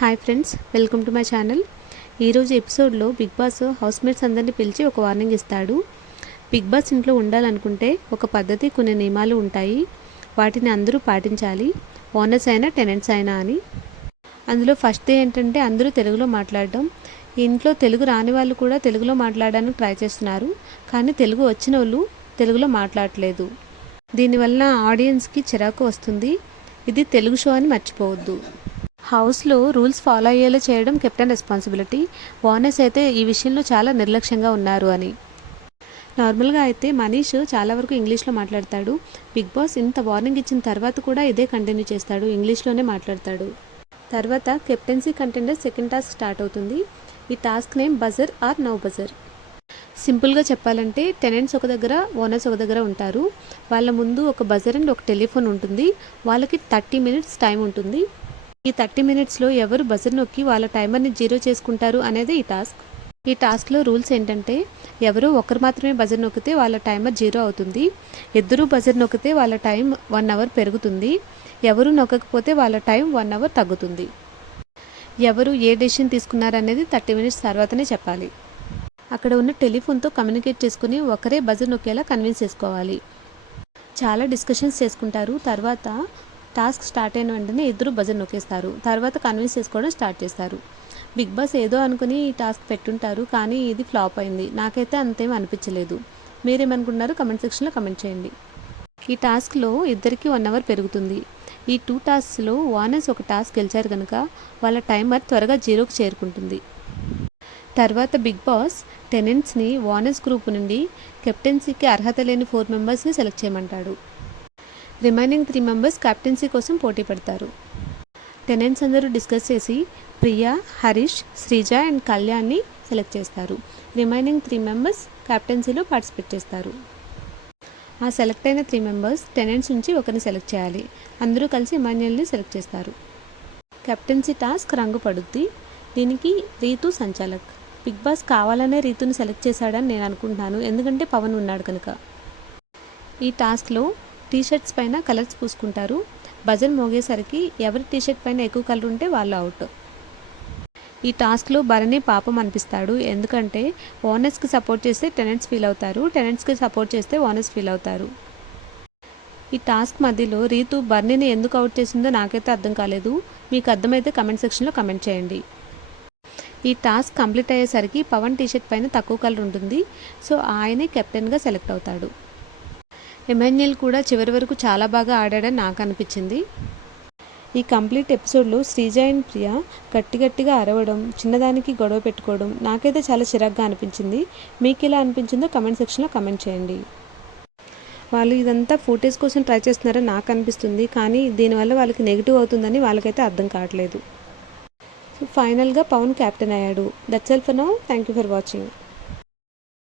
Hi friends, welcome to my channel. ఈరోజు ఎపిసోడ్లో big boss housemates అందరినీ పిలిచి ఒక వార్నింగ్ ఇస్తాడు. బిగ్ బాస్ ఇంట్లో ఉండాలనుకుంటే ఒక పద్ధతి, కొన్ని నియమాలు ఉంటాయి. వాటిని అందరూ పాటించాలి, ఓనర్స్ అయినా టెనెంట్స్ అయినా అని. అందులో ఫస్ట్ ఏంటంటే అందరూ తెలుగులో మాట్లాడడం. ఇంట్లో తెలుగు రాని వాళ్ళు కూడా తెలుగులో మాట్లాడడానికి ట్రై చేస్తున్నారు, కానీ తెలుగు వచ్చిన వాళ్ళు తెలుగులో మాట్లాడట్లేదు. దీనివల్ల ఆడియన్స్కి చిరాకు వస్తుంది. ఇది తెలుగు షో అని మర్చిపోవద్దు. హౌస్లో రూల్స్ ఫాలో అయ్యేలా చేయడం కెప్టెన్ రెస్పాన్సిబిలిటీ. ఓనర్స్ అయితే ఈ విషయంలో చాలా నిర్లక్ష్యంగా ఉన్నారు అని. నార్మల్గా అయితే మనీష్ చాలా వరకు ఇంగ్లీష్లో మాట్లాడతాడు. బిగ్ బాస్ ఇంత వార్నింగ్ ఇచ్చిన తర్వాత కూడా ఇదే కంటిన్యూ చేస్తాడు, ఇంగ్లీష్లోనే మాట్లాడతాడు. తర్వాత captaincy contender second task start అవుతుంది. ఈ task name buzzer or no buzzer. సింపుల్గా చెప్పాలంటే టెనెంట్స్ ఒక దగ్గర, ఓనర్స్ ఒక దగ్గర ఉంటారు. వాళ్ళ ముందు ఒక బజర్ అండ్ ఒక టెలిఫోన్ ఉంటుంది. వాళ్ళకి 30 minutes టైం ఉంటుంది. ఈ 30 minutesలో ఎవరు బజర్ నొక్కి వాళ్ళ టైమర్ని జీరో చేసుకుంటారు అనేది ఈ టాస్క్. ఈ టాస్క్లో రూల్స్ ఏంటంటే ఎవరో ఒకరు మాత్రమే బజర్ నొక్కితే వాళ్ళ టైమర్ జీరో అవుతుంది. ఇద్దరు బజర్ నొక్కితే వాళ్ళ టైం 1 hour పెరుగుతుంది. ఎవరు నొక్కకపోతే వాళ్ళ టైం 1 hour తగ్గుతుంది. ఎవరు ఏ డెసిషన్ తీసుకున్నారనేది 30 minutes తర్వాతనే చెప్పాలి. అక్కడ ఉన్న టెలిఫోన్తో కమ్యూనికేట్ చేసుకుని ఒకరే బజర్ నొక్కేలా కన్విన్స్ చేసుకోవాలి. చాలా డిస్కషన్స్ చేసుకుంటారు. తర్వాత టాస్క్ స్టార్ట్ అయిన వెంటనే ఇద్దరు బజర్ నొక్కేస్తారు. తర్వాత కన్విన్స్ చేసుకోవడం స్టార్ట్ చేస్తారు. బిగ్ బాస్ ఏదో అనుకుని ఈ టాస్క్ పెట్టుంటారు, కానీ ఇది ఫ్లాప్ అయింది. నాకైతే అంతేం అనిపించలేదు. మీరేమనుకున్నారు కమెంట్ సెక్షన్లో కమెంట్ చేయండి. ఈ టాస్క్లో ఇద్దరికి 1 hour పెరుగుతుంది. ఈ 2 టాస్క్స్లో ఓనర్స్ ఒక టాస్క్ గెలిచారు కనుక వాళ్ళ టైమర్ త్వరగా జీరోకి చేరుకుంటుంది. తర్వాత బిగ్ బాస్ టెనెంట్స్ని ఓనర్స్ గ్రూప్ నుండి కెప్టెన్సీకి అర్హత లేని 4 members సెలెక్ట్ చేయమంటాడు. రిమైనింగ్ 3 members కెప్టెన్సీ కోసం పోటీ పడతారు. టెనెంట్స్ అందరూ డిస్కస్ చేసి ప్రియా, హరీష్, శ్రీజ అండ్ కళ్యాణ్ని సెలెక్ట్ చేస్తారు. రిమైనింగ్ 3 members కెప్టెన్సీలో పార్టిసిపేట్ చేస్తారు. ఆ సెలెక్ట్ అయిన 3 members టెనెంట్స్ నుంచి ఒకరిని సెలెక్ట్ చేయాలి. అందరూ కలిసి ఇమాన్యుయల్ని సెలెక్ట్ చేస్తారు. కెప్టెన్సీ టాస్క్ రంగు పడుద్ది. దీనికి రీతు సంచాలక్. బిగ్ బాస్ కావాలనే రీతుని సెలెక్ట్ చేశాడని నేను అనుకుంటున్నాను, ఎందుకంటే పవన్ ఉన్నాడు కనుక. ఈ టాస్క్లో టీషర్ట్స్ పైన కలర్స్ పూసుకుంటారు. బజర్ మోగేసరికి ఎవరి టీషర్ట్ పైన ఎక్కువ కలర్ ఉంటే వాళ్ళు అవుట్. ఈ టాస్క్లో భరణి పాపం అనిపిస్తాడు, ఎందుకంటే ఓనర్స్కి సపోర్ట్ చేస్తే టెనెంట్స్ ఫీల్ అవుతారు, టెనెంట్స్కి సపోర్ట్ చేస్తే ఓనర్స్ ఫీల్ అవుతారు. ఈ టాస్క్ మధ్యలో రీతు బర్నీని ఎందుకు అవుట్ చేసిందో నాకైతే అర్థం కాలేదు. మీకు అర్థమైతే కమెంట్ సెక్షన్లో కమెంట్ చేయండి. ఈ టాస్క్ కంప్లీట్ అయ్యేసరికి పవన్ టీషర్ట్ పైన తక్కువ కలర్ ఉంటుంది, సో ఆయనే కెప్టెన్గా సెలెక్ట్ అవుతాడు. ఎమాన్యుయల్ కూడా చివరి వరకు చాలా బాగా ఆడాడని నాకు అనిపించింది. ఈ కంప్లీట్ ఎపిసోడ్లో శ్రీజ అండ్ ప్రియా గట్టిగా అరవడం, చిన్నదానికి గొడవ పెట్టుకోవడం నాకైతే చాలా చిరాగ్గా అనిపించింది. మీకు ఎలా అనిపించిందో కమెంట్ సెక్షన్లో కమెంట్ చేయండి. వాళ్ళు ఇదంతా ఫుటేజ్ కోసం ట్రై చేస్తున్నారని నాకు అనిపిస్తుంది, కానీ దీనివల్ల వాళ్ళకి నెగిటివ్ అవుతుందని వాళ్ళకైతే అర్థం కావట్లేదు. ఫైనల్గా పవన్ క్యాప్టెన్ అయ్యాడు. That's all for now. Thank you for watching.